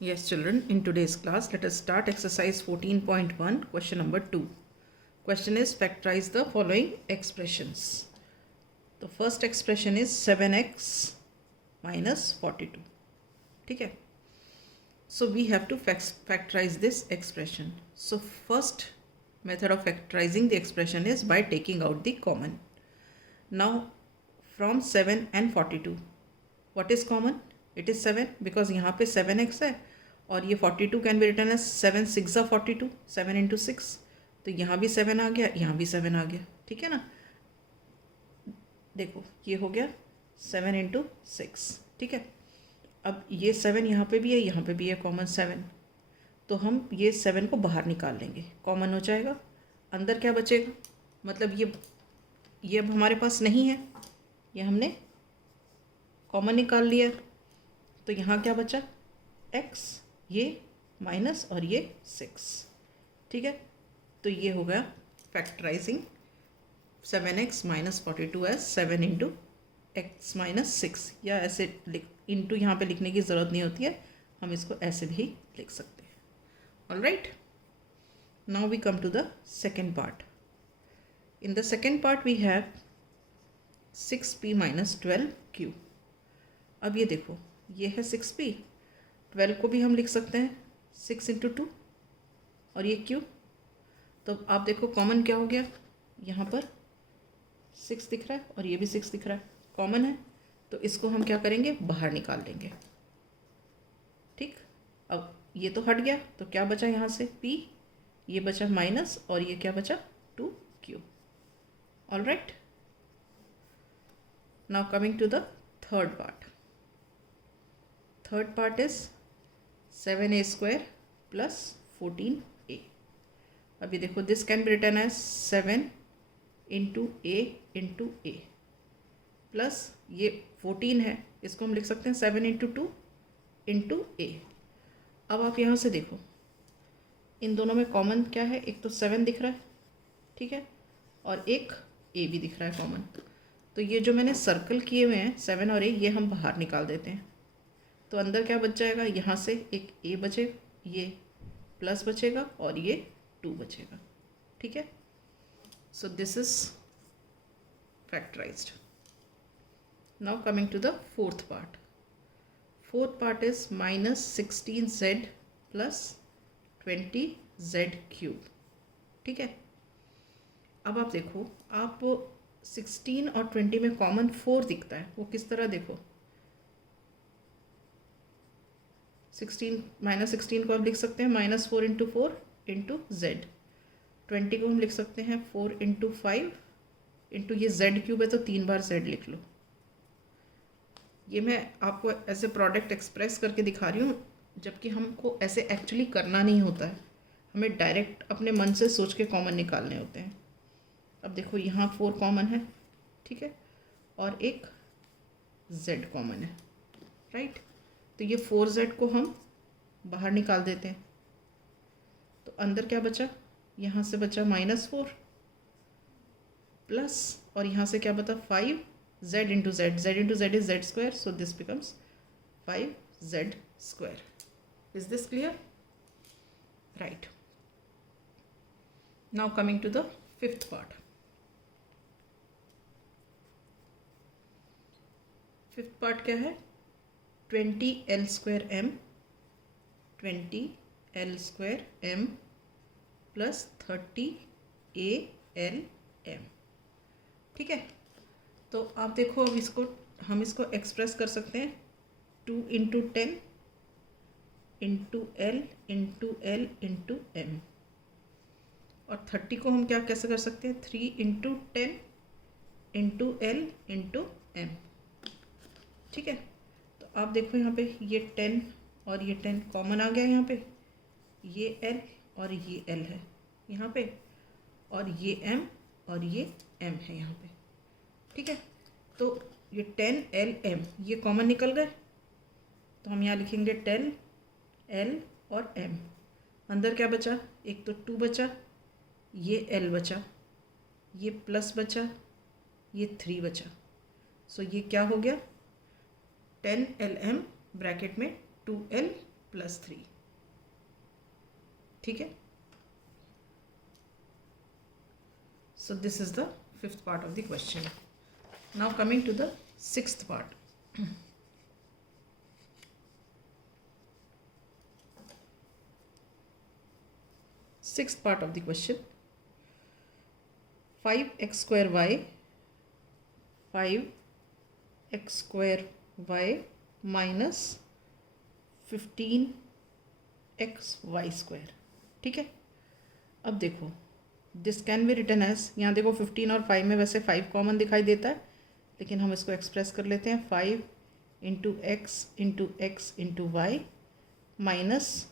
Yes, children, in today's class, let us start exercise 14.1, question number 2. Question is factorize the following expressions. The first expression is 7x minus 42. Okay. So we have to factorize this expression. So first method of factorizing the expression is by taking out the common. Now from 7 and 42, what is common? It is 7 because यहाँ पे 7x है और ये 42 can be written as 7 6 42, 7 into 6, तो यहाँ भी 7 आ गया, यहाँ भी 7 आ गया, ठीक है ना। देखो ये हो गया 7 इंटू 6, ठीक है। अब ये 7 यहाँ पे भी है, यहाँ पे भी है कॉमन 7, तो हम ये 7 को बाहर निकाल लेंगे, कॉमन हो जाएगा। अंदर क्या बचेगा, मतलब ये अब हमारे पास नहीं है, ये हमने कॉमन निकाल लिया, तो यहाँ क्या बचा x, ये माइनस और ये 6, ठीक है। तो ये हो गया factorizing 7x minus 42 as 7 into X minus 6, या ऐसे इंटू यहाँ पे लिखने की ज़रूरत नहीं होती है, हम इसको ऐसे भी लिख सकते हैं। Alright, now we come to the second part. In the second part we have 6p minus 12q। अब ये देखो, ये है 6p, 12 को भी हम लिख सकते हैं 6 इंटू 2, और ये q। तो आप देखो कॉमन क्या हो गया, यहाँ पर 6 दिख रहा है और ये भी 6 दिख रहा है, कॉमन है, तो इसको हम क्या करेंगे, बाहर निकाल देंगे, ठीक। अब ये तो हट गया, तो क्या बचा यहाँ से p, ये बचा माइनस और ये क्या बचा 2q। Alright, now coming to the third part. Third part is 7a square plus 14a। अभी देखो this can be written as 7 into A plus ये 14 है, इसको हम लिख सकते हैं 7 इंटू 2 इंटू ए। अब आप यहाँ से देखो, इन दोनों में कॉमन क्या है, एक तो 7 दिख रहा है, ठीक है, और एक ए भी दिख रहा है कॉमन। तो ये जो मैंने सर्कल किए हुए हैं 7 और ए, ये हम बाहर निकाल देते हैं, तो अंदर क्या बच जाएगा, यहाँ से एक ए बचेगा, ये प्लस बचेगा और ये 2 बचेगा, ठीक है। So this is factorized. Now coming to the fourth part. Fourth part is minus 16z plus 20z cube, ठीक है। अब आप देखो, आप 16 और 20 में कॉमन 4 दिखता है, वो किस तरह, देखो 16 माइनस 16 को आप लिख सकते हैं माइनस 4 इंटू 4 इंटू जेड। 20 को हम लिख सकते हैं 4 इंटू 5 इंटू ये जेड क्यूब है, तो 3 बार जेड लिख लो। ये मैं आपको ऐसे प्रोडक्ट एक्सप्रेस करके दिखा रही हूँ, जबकि हमको ऐसे एक्चुअली करना नहीं होता है, हमें डायरेक्ट अपने मन से सोच के कॉमन निकालने होते हैं। अब देखो यहाँ 4 कॉमन है, ठीक है, और एक z कॉमन है, राइट। तो ये 4z को हम बाहर निकाल देते हैं, तो अंदर क्या बचा, यहाँ से बचा -4 प्लस, और यहाँ से क्या बता 5z into Z, z into Z is z square, so this becomes 5z square. Is this clear? Right, now coming to the fifth part. Fifth part क्या है, 20l square m, 20l square m plus 30al m, ठीक है। तो आप देखो, अब हम इसको एक्सप्रेस कर सकते हैं 2 into 10 into L into L into M, और 30 को हम क्या कैसे कर सकते हैं, 3 into 10 into L into M, ठीक है। तो आप देखो यहाँ पे ये 10 और ये 10 कॉमन आ गया, यहाँ पे ये L और ये L है यहाँ पे, और ये M और ये M है यहाँ पे, ठीक है। तो ये 10L M ये कॉमन निकल गए, तो हम यहाँ लिखेंगे 10L और M। अंदर क्या बचा, एक तो 2 बचा, ये L बचा, ये प्लस बचा, ये 3 बचा, सो ये क्या हो गया 10LM ब्रैकेट में 2L प्लस 3, ठीक है। So this is the fifth part of the question. Now coming to the sixth part. Sixth part of the question, 5x square y, 5x square y minus 15x y square, ठीक है। अब देखो this can be written as, यहाँ देखो 15 और 5 में वैसे 5 common दिखाई देता है, लेकिन हम इसको एक्सप्रेस कर लेते हैं 5 into X into Y minus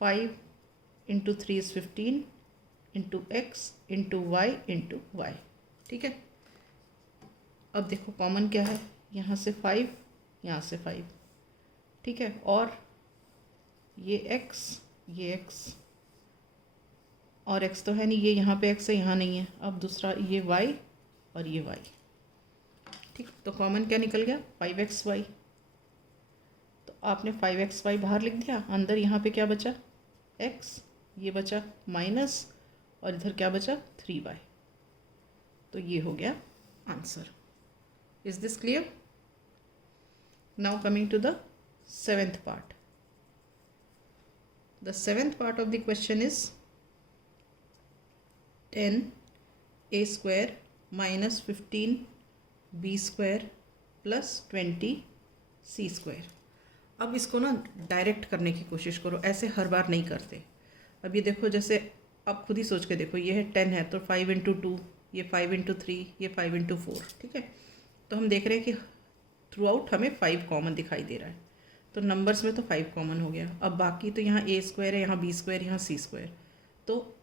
5 into 3 is 15 into X into Y into Y, ठीक है। अब देखो कॉमन क्या है, यहाँ से 5, यहाँ से 5, ठीक है। और ये x और x तो है नहीं, ये यहाँ पे x है, यहाँ नहीं है। अब दूसरा ये y और ये y, ठीक। तो कॉमन क्या निकल गया 5xy। तो आपने 5xy बाहर लिख दिया, अंदर यहाँ पे क्या बचा x, ये बचा माइनस, और इधर क्या बचा 3y। तो ये हो गया answer. Is this clear? Now coming to the seventh part. The seventh part of the question is 10a square minus 15b square plus 20c square। अब इसको ना डायरेक्ट करने की कोशिश करो, ऐसे हर बार नहीं करते। अब ये देखो, जैसे आप खुद ही सोच के देखो, ये है 10 है तो 5 इंटू 2, ये 5 इंटू 3, ये 5 इंटू 4, ठीक है। तो हम देख रहे हैं कि थ्रू आउट हमें 5 कॉमन दिखाई दे रहा है, तो नंबर्स में तो 5 कॉमन हो गया। अब बाकी तो यहाँ a स्क्वायर है, यहाँ b स्क्वायर, यहाँ c स्क्वायर, तो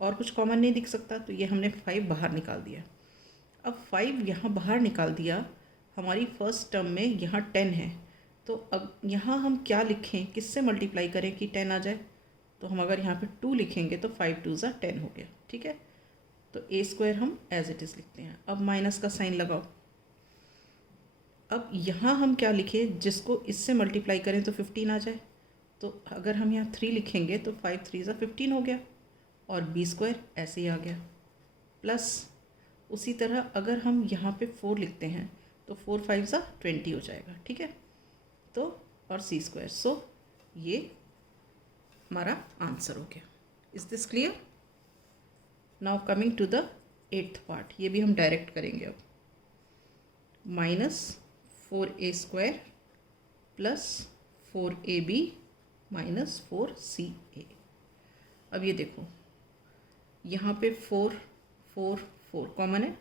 और कुछ कॉमन नहीं दिख सकता, तो ये हमने 5 बाहर निकाल दिया। अब 5 यहाँ बाहर निकाल दिया, हमारी फर्स्ट टर्म में यहाँ 10 है, तो अब यहाँ हम क्या लिखें, किससे मल्टीप्लाई करें कि 10 आ जाए। तो हम अगर यहाँ पे 2 लिखेंगे तो 5 2 ज़ा 10 हो गया, ठीक है। तो a स्क्वायर हम एज इट इज़ लिखते हैं। अब माइनस का साइन लगाओ। अब यहाँ हम क्या लिखें, जिसको इससे मल्टीप्लाई करें तो 15 आ जाए। तो अगर हम यहाँ 3 लिखेंगे तो 5 3 ज़ा 15 हो गया, और b स्क्वायर ऐसे ही आ गया। प्लस उसी तरह अगर हम यहाँ पे 4 लिखते हैं तो 4 5 ज़ा 20 हो जाएगा, ठीक है। तो और c स्क्वायर, सो ये हमारा आंसर हो गया। Is this clear? Now coming to the eighth part, ये भी हम डायरेक्ट करेंगे। अब minus 4a square plus 4ab minus 4ca। अब ये देखो, यहाँ पे 4 4 4 कॉमन है,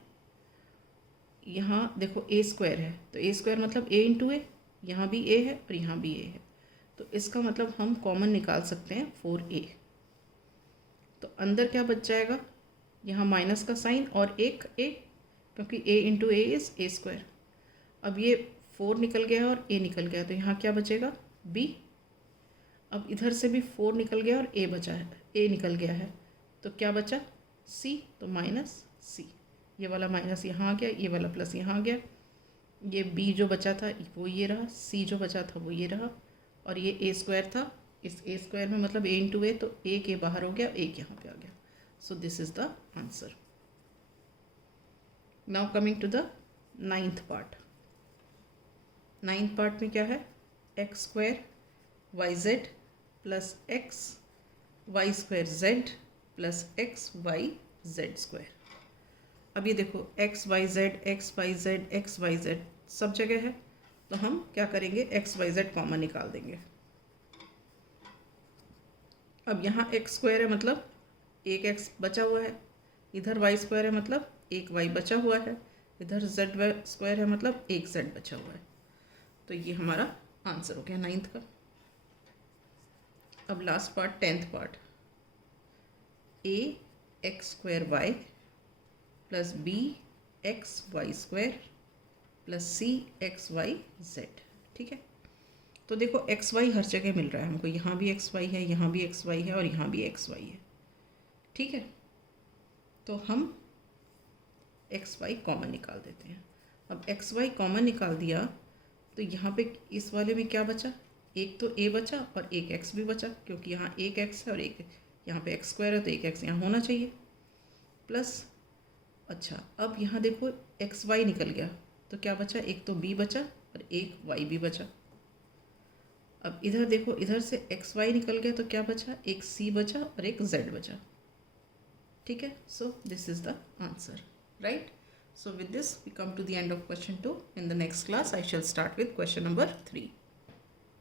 यहाँ देखो a स्क्वायर है, तो a स्क्वायर मतलब a इंटू ए, यहाँ भी a है और यहाँ भी a है, तो इसका मतलब हम कॉमन निकाल सकते हैं 4a। तो अंदर क्या बच जाएगा, यहाँ माइनस का साइन और एक a, क्योंकि a into A is a square. अब ये 4 निकल गया और a निकल गया, तो यहाँ क्या बचेगा b। अब इधर से भी 4 निकल गया और a बचा है, a निकल गया है, तो क्या बचा c, तो माइनस c। ये वाला माइनस यहाँ आ गया, ये वाला प्लस यहाँ आ गया, ये b जो बचा था वो ये रहा, c जो बचा था वो ये रहा, और ये a स्क्वायर था, इस a स्क्वायर में मतलब a इंटू ए, तो एक a बाहर हो गया, एक यहाँ पे आ गया। So this is the answer. Now coming to the ninth part. Ninth part में क्या है, X square Y Z plus X Y square Z plus X Y Z square. अब ये देखो एक्स वाई जेड सब जगह है, तो हम क्या करेंगे, एक्स वाई जेड कॉमन निकाल देंगे। अब यहाँ एक्स स्क्वायर है मतलब एक एक्स बचा हुआ है, इधर वाई स्क्वायर है मतलब एक वाई बचा हुआ है, इधर जेड स्क्वायर है मतलब एक जेड बचा हुआ है। तो ये हमारा आंसर हो गया नाइन्थ का। अब last part, tenth part, a X square Y plus b X Y square plus c X Y Z, ठीक है। तो देखो एक्स वाई हर जगह मिल रहा है हमको, यहाँ भी एक्स वाई है, यहाँ भी एक्स वाई है और यहाँ भी एक्स वाई है, ठीक है। तो हम एक्स वाई कॉमन निकाल देते हैं। अब एक्स वाई कॉमन निकाल दिया तो यहाँ पे इस वाले में क्या बचा, एक तो a बचा और एक x भी बचा, क्योंकि यहाँ एक x है और एक यहाँ पे x स्क्वायर है, तो एक x यहाँ होना चाहिए प्लस। अच्छा, अब यहाँ देखो एक्स वाई निकल गया, तो क्या बचा, एक तो b बचा और एक y भी बचा। अब इधर देखो, इधर से एक्स वाई निकल गया, तो क्या बचा, एक c बचा और एक z बचा। ठीक है, so this is the answer, right. So with this we come to the end of question 2. In the next class I shall start with question number 3.